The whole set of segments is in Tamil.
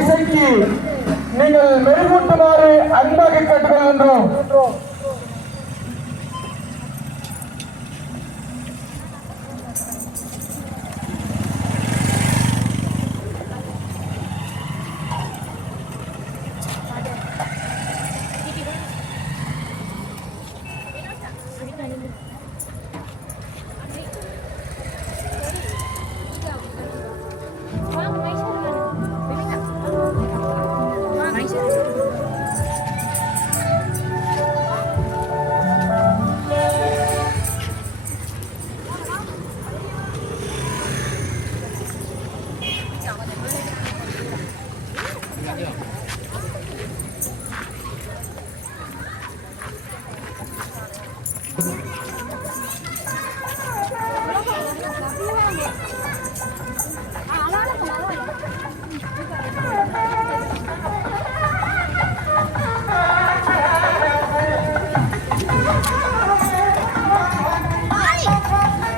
இசைக்கு நீங்கள் மெருகூட்டுமாறு அன்பாக கேட்டுக்கொள்கின்றோம்.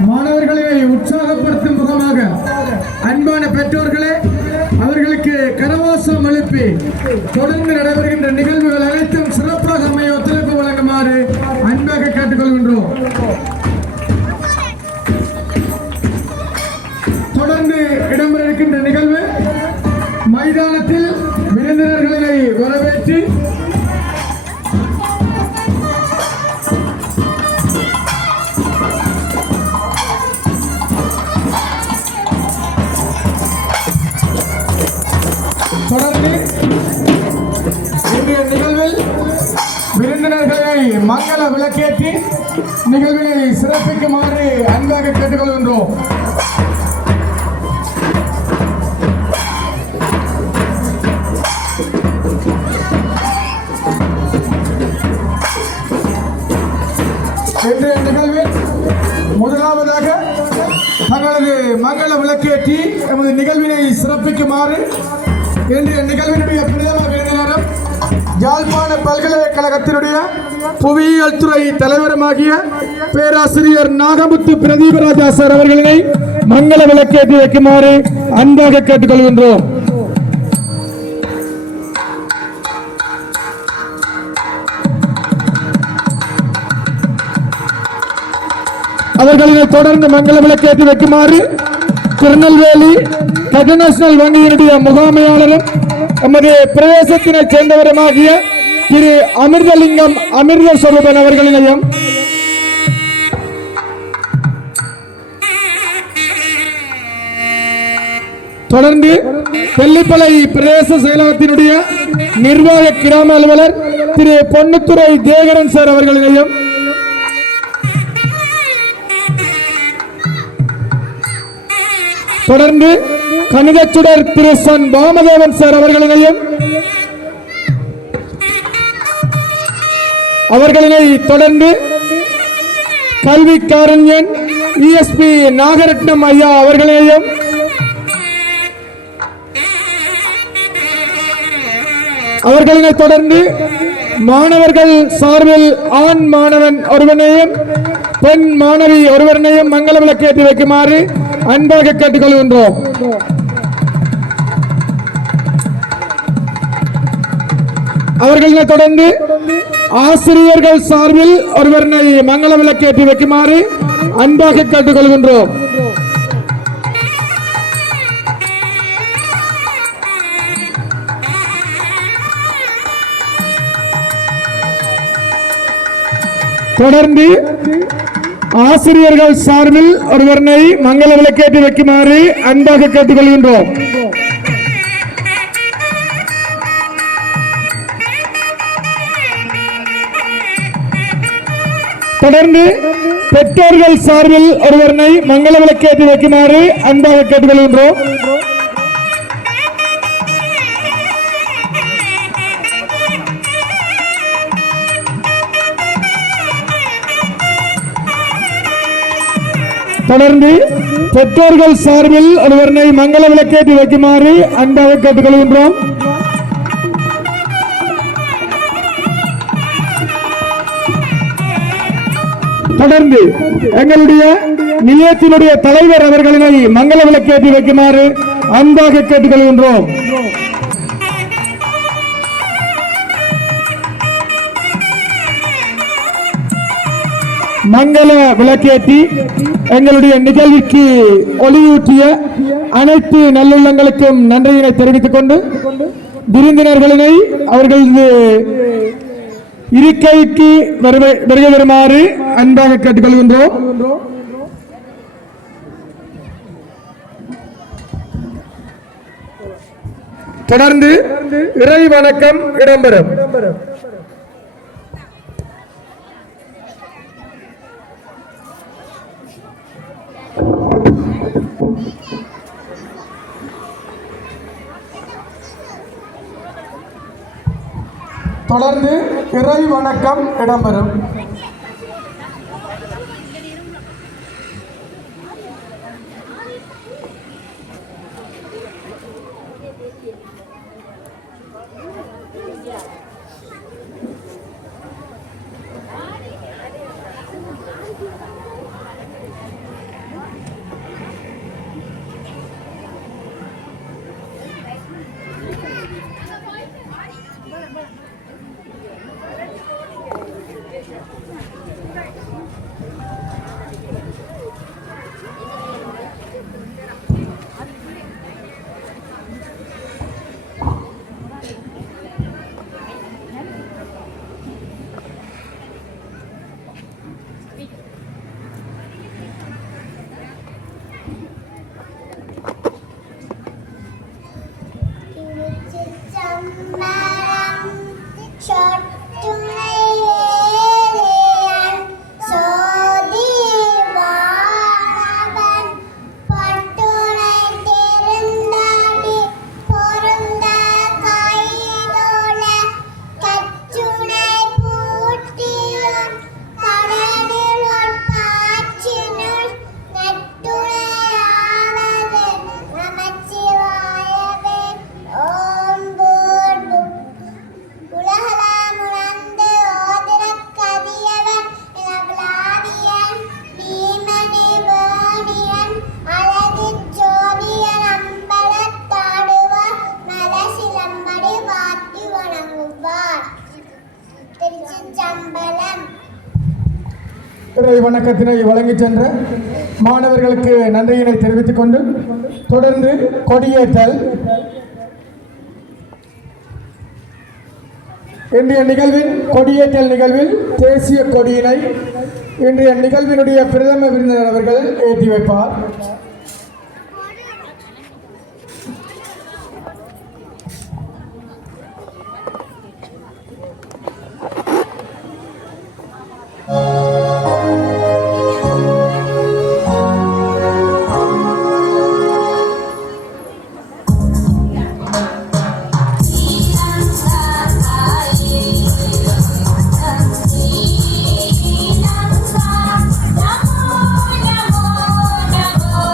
மாணவர்களை உற்சாகப்படுத்தும் முகமாக அன்பான பெற்றோர்களே அவர்களுக்கு கரவாசம் எழுப்பி தொடர்ந்து நடைபெறுகின்ற நிகழ்வுகள் அனைத்தும் சிறப்பாக அமைய ஒத்துழைப்பு வழங்குமாறு அன்பாக கேட்டுக்கொள்கின்றோம். தொடர்ந்து இடம்பெற இருக்கின்ற நிகழ்வு மைதானத்தில் விருந்தினர்களை வரவேற்று தொடர்ந்து இன்றைய நிகழ்வில் விருந்தினர்களை மங்கள விளக்கேற்றி நிகழ்வினை சிறப்பிக்குமாறு அன்பாக கேட்டுக்கொள்கின்றோம். இன்றைய நிகழ்வில் முதலாவதாக தங்களது மங்கள விளக்கேற்றி எமது நிகழ்வினை சிறப்பிக்குமாறு இன்றைய நிகழ்வினுடைய பிரதம விருந்தினரும் யாழ்ப்பாண பல்கலைக்கழகத்தினுடைய புவியியல் துறை தலைவருமாகிய பேராசிரியர் நாகமுத்து பிரதீபராஜா சார் அவர்களை மங்கள விளக்கேற்றி வைக்குமாறு அன்பாக கேட்டுக்கொள்கின்றோம். அவர்களை தொடர்ந்து மங்கள விளக்கேற்றி வைக்குமாறு திருநெல்வேலி இன்டர்நேஷனல் வங்கியினுடைய முகாமையாளரும் நமது பிரதேசத்தினை சேர்ந்தவருமாகிய திரு அமிர்தலிங்கம் அமிர்த சொரூபன் அவர்களினையும் தொடர்ந்து தெல்லிப்பளை பிரதேச செயலகத்தினுடைய நிர்வாக கிராம அலுவலர் திரு பொன்னுத்துறை தேகரன் சார் அவர்களினையும் தொடர்ந்து கணிதச்சுடர் திரு சன் வாமதேவன் சார் அவர்களினையும் அவர்களினை தொடர்ந்து கல்வி காரண்யன் இஎஸ்பி நாகரட்னம் ஐயா அவர்களையும் அவர்களினை தொடர்ந்து மாணவர்கள் சார்பில் ஆண் மாணவன் ஒருவனையும் பெண் மாணவி ஒருவரையும் மங்கள விளக்கேற்றி வைக்குமாறு அன்பாக கேட்டுக்கொள்கின்றோம். அவர்களை தொடர்ந்து ஆசிரியர்கள் சார்பில் ஒருவரை மங்கள விளக்கேற்றி வைக்குமாறு அன்பாக கேட்டுக்கொள்கின்றோம். தொடர்ந்து ஆசிரியர்கள் சார்பில் ஒருவரை மங்கள விளக்கேற்றி வைக்குமாறு அன்பாக கேட்டுக்கொள்கின்றோம். தொடர்ந்து பெற்றோர்கள் சார்பில் ஒருவரை மங்கள விளக்கேற்றி வைக்குமாறு அன்பாக கேட்டுக்கொள்கின்றோம். தொடர்ந்து பெற்றோர்கள் சார்பில் ஒருவரை மங்கள விளக்கேற்றி வைக்குமாறு அன்பாக கேட்டுக்கொள்கின்றோம். தொடர்ந்து எங்களுடைய நிலையத்தினுடைய தலைவர் அவர்களை மங்கள விளக்கேற்றி வைக்குமாறு அன்பாக கேட்டுக்கொள்கின்றோம். மங்கள விளக்கேற்றி எங்களுடைய நிகழ்விற்கு ஒளியூற்றிய அனைத்து நல்லுள்ளங்களுக்கும் நன்றியினை தெரிவித்துக் கொண்டு விருந்தினர்களினை அவர்களது இருக்கைக்கு வருகை வருமாறு அன்பாக கேட்டுக்கொள்கின்றோம். தொடர்ந்து இறை வணக்கம் இடம்பெறும். தொடர்ந்து இறை வணக்கம் இடம்பெறும். வணக்கத்தினை வழங்கி சென்ற மாணவர்களுக்கு நன்றியினை தெரிவித்துக் கொண்டு தொடர்ந்து கொடியேற்றல். இன்றைய நிகழ்வின் கொடியேற்றல் நிகழ்வில் தேசிய கொடியினை இன்றைய நிகழ்வினுடைய பிரதம விருந்தினர் அவர்கள் ஏற்றி வைப்பார். Namo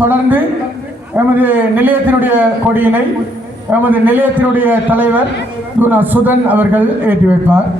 தொடர்ந்து எமது நிலையத்தினுடைய கொடியினை எமது நிலையத்தினுடைய தலைவர் சுதன் அவர்கள் ஏற்றி வைப்பார்.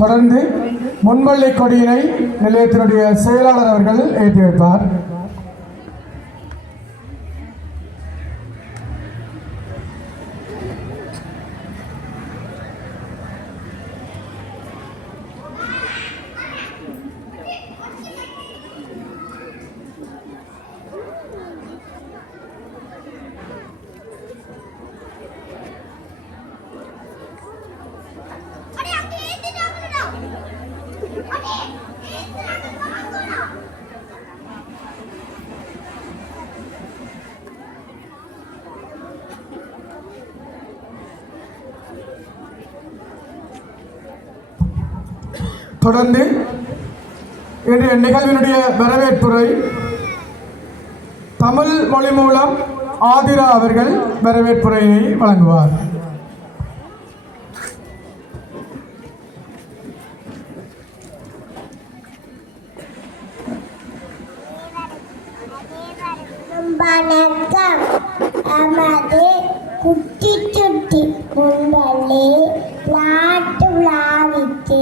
தொடர்ந்து முன்வள்ளி கொடியினை நிலையத்தினுடைய செயலாளர் அவர்கள் ஏற்றி வைப்பார். தொடர்ந்து இன்றைய நிகழ்வினுடைய வரவேற்புரை தமிழ் மொழி மூலம் ஆதிரா அவர்கள் வரவேற்புரையை வழங்குவார். வணக்கம். நமது குட்டி சுட்டி முன்வள்ளி நாட்டு விழாவிற்கு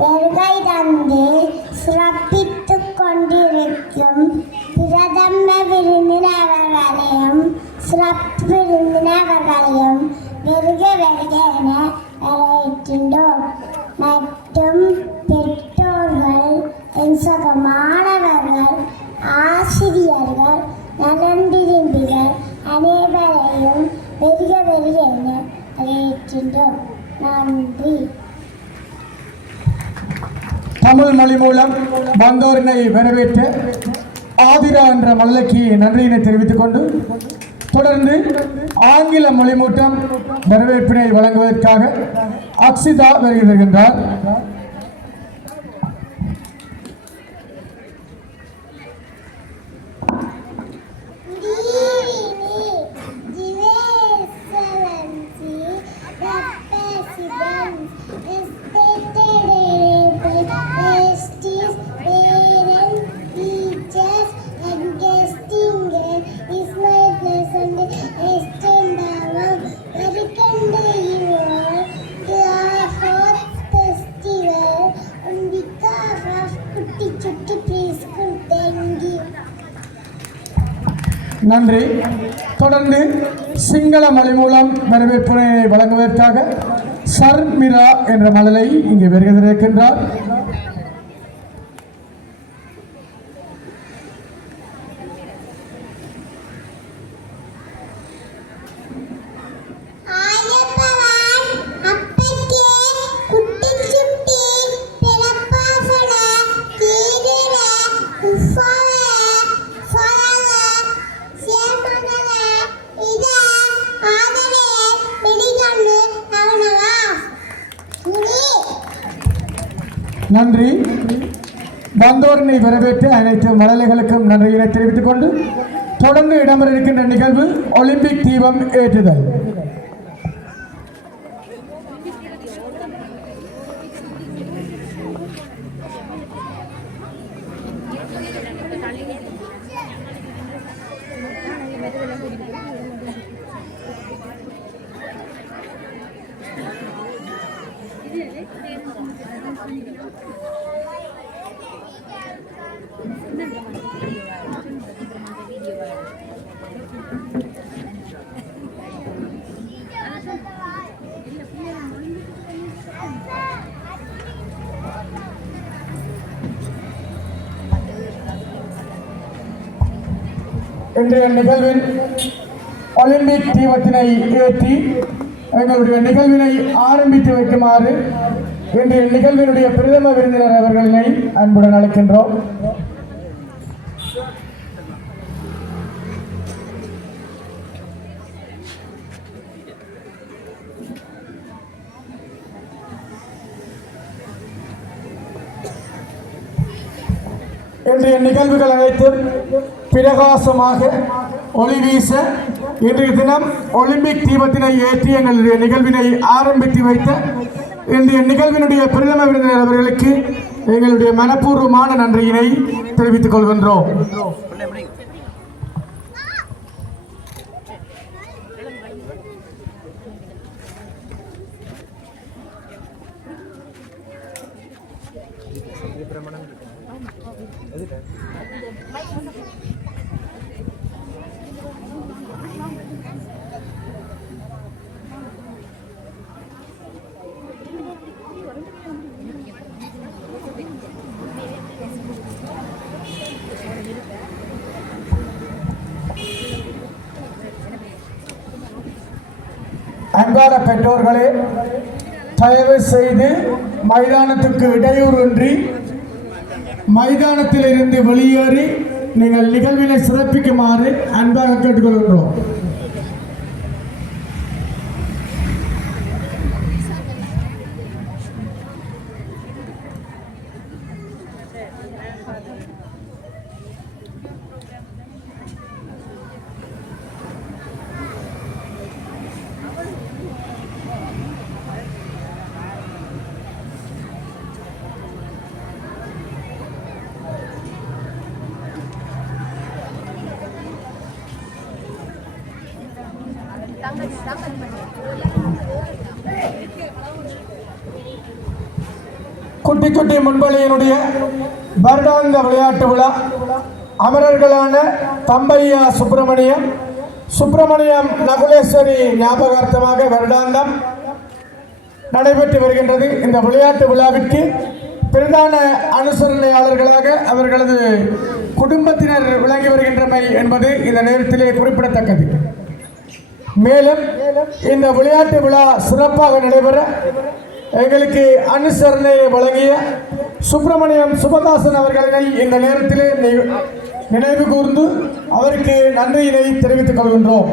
வருகை தந்து சிறப்பித்துக் கொண்டிருக்கும் பிரதம விருந்தினர்களையும் சிறப்பு விருந்தினர்களையும் வருக வருக என வரவேற்கின்றோம். மற்றும் பெற்றோர்கள், என் சக மாணவர்கள், ஆசிரியர்கள், நலந்திரும்பிகள் அனைவரையும் வருக வருக என வரவேற்கின்றோம். நன்றி. தமிழ் மொழி மூலம் வந்தோரினை வரவேற்ற ஆதிரா என்ற மல்லைக்கு நன்றியினை தெரிவித்துக் கொண்டு தொடர்ந்து ஆங்கில மொழி மூட்டம் வரவேற்பினை வழங்குவதற்காக அக்ஷிதா வருகின்றார். Welcome to you all to our 4th festival. நன்றி. தொடர்ந்து சிங்கள மொழி மூலம் வரவேற்புரை வழங்குவதற்காக சர்மிரா என்ற மலரை இங்கு வருகின்றார். நன்றி. வந்தோரினை வரவேற்று அனைத்து மழலைகளுக்கும் நன்றியினை தெரிவித்துக் கொண்டு தொடர்ந்து இடம்பெற இருக்கின்ற நிகழ்வு ஒலிம்பிக் தீபம் ஏற்றுதல். இன்றைய நிகழ்வில் ஒலிம்பிக் தீபத்தினை ஏற்றி எங்களுடைய நிகழ்வினை ஆரம்பித்து வைக்குமாறு இன்றைய நிகழ்வினுடைய பிரதம விருந்தினர் அவர்களை அன்புடன் அழைக்கின்றோம். இன்றைய நிகழ்வுகள் அனைத்தும் பிரகாசமாக ஒளி வீச இன்றைய தினம் ஒலிம்பிக் தீபத்தினை ஏற்றி எங்களுடைய நிகழ்வினை ஆரம்பித்து வைத்த இன்றைய நிகழ்வினுடைய பிரதம விருந்தினர் அவர்களுக்கு எங்களுடைய மனப்பூர்வமான நன்றியினை தெரிவித்துக் கொள்கின்றோம். அன்பான பெற்றோர்களே, தயவு செய்து மைதானத்துக்கு இடையூறின்றி மைதானத்தில் இருந்து வெளியேறி நீங்கள் நிகழ்வினை சிறப்பிக்குமாறு அன்பாக கேட்டுக்கொள்கின்றோம். குட்டி குட்டி முன்பள்ளியினுடைய வருடாந்த விளையாட்டு விழா அமரர்களான தம்பையா சுப்பிரமணியம் நகுலேஸ்வரி ஞாபகார்த்தமாக வருடாந்தம் நடைபெற்று வருகின்றது. இந்த விளையாட்டு விழாவிற்கு பிரதான அனுசரணையாளர்களாக அவர்களது குடும்பத்தினர் விளங்கி வருகின்றமை என்பது இந்த நேரத்திலே குறிப்பிடத்தக்கது. மேலும் இந்த விளையாட்டு விழா சிறப்பாக நடைபெற எங்களுக்கு அனுசரணை வழங்கிய சுப்பிரமணியம் சுபதாசன் அவர்களை இந்த நேரத்திலே நினைவு கூர்ந்து அவருக்கு நன்றியினை தெரிவித்துக் கொள்கின்றோம்.